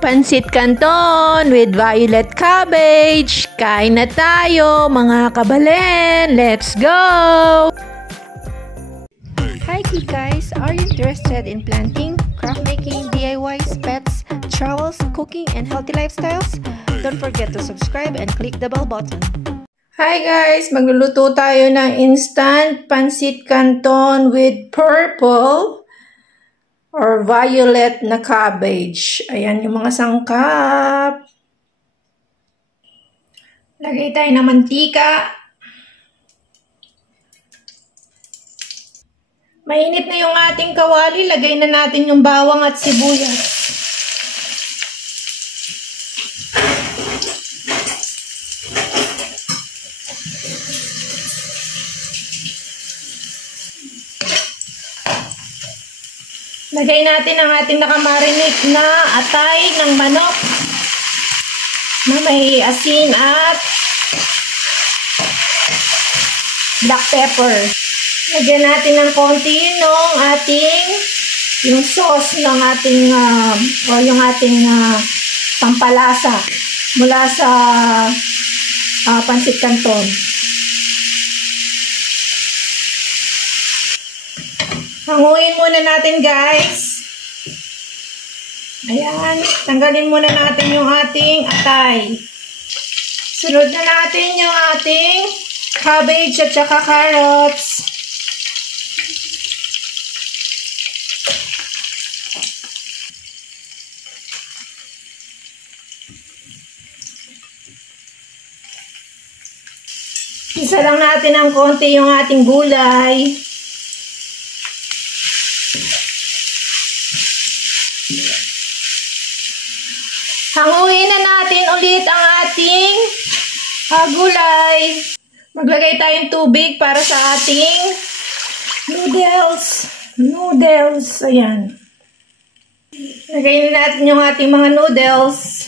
Pansit Canton with violet cabbage. Kain na tayo mga kabalen. Let's go! Hi guys, are you interested in planting, craft making, DIYs, pets, travels, cooking, and healthy lifestyles? Don't forget to subscribe and click the bell button. Hi guys, magluluto tayo ng instant Pansit Canton with purple or violet na cabbage. Ayan yung mga sangkap. Lagay tayo ng mantika. Mainit na yung ating kawali. Lagay na natin yung bawang at sibuyas. Lagay natin ang ating nakamarinate na atay ng manok na may asin at black pepper. Lagyan natin ng konti ng yung sauce ng ating yung ating pampalasa mula sa Pansit Canton. Hanguin muna natin guys. Ayan. Tanggalin muna natin yung ating atay. Sunod na natin yung ating cabbage at saka carrots. Isa lang natin ng konti yung ating gulay. Hanguin na natin ulit ang ating gulay. Maglagay tayong tubig para sa ating noodles. Ayan. Lagay na natin yung ating mga noodles.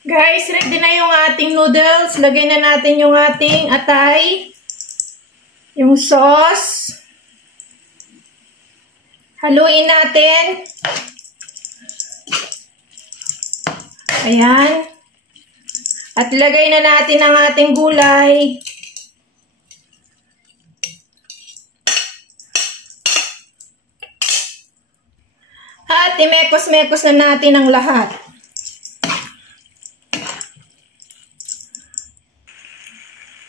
Guys, ready na yung ating noodles. Lagay na natin yung ating atay. Yung sauce. Haluin natin. Ayan. At lagay na natin ang ating gulay. At imekos-mekos na natin ang lahat.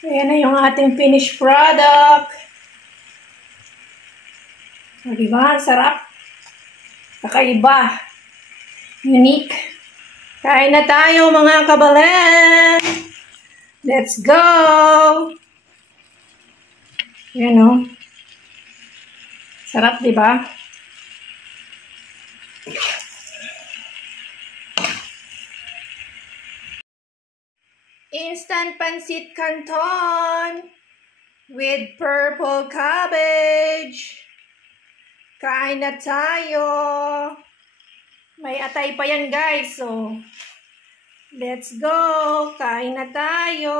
Ayan na yung ating finished product. O, diba? Sarap. Kakaiba. Unique. Kain na tayo mga kabalen. Let's go! Ayan o. Sarap, diba? Instant Pansit Canton with purple cabbage. Kain na tayo. May atay pa yan guys. So, let's go. Kain na tayo.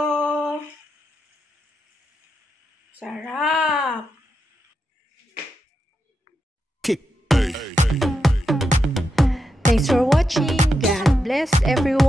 Sarap. Thanks for watching. God bless everyone.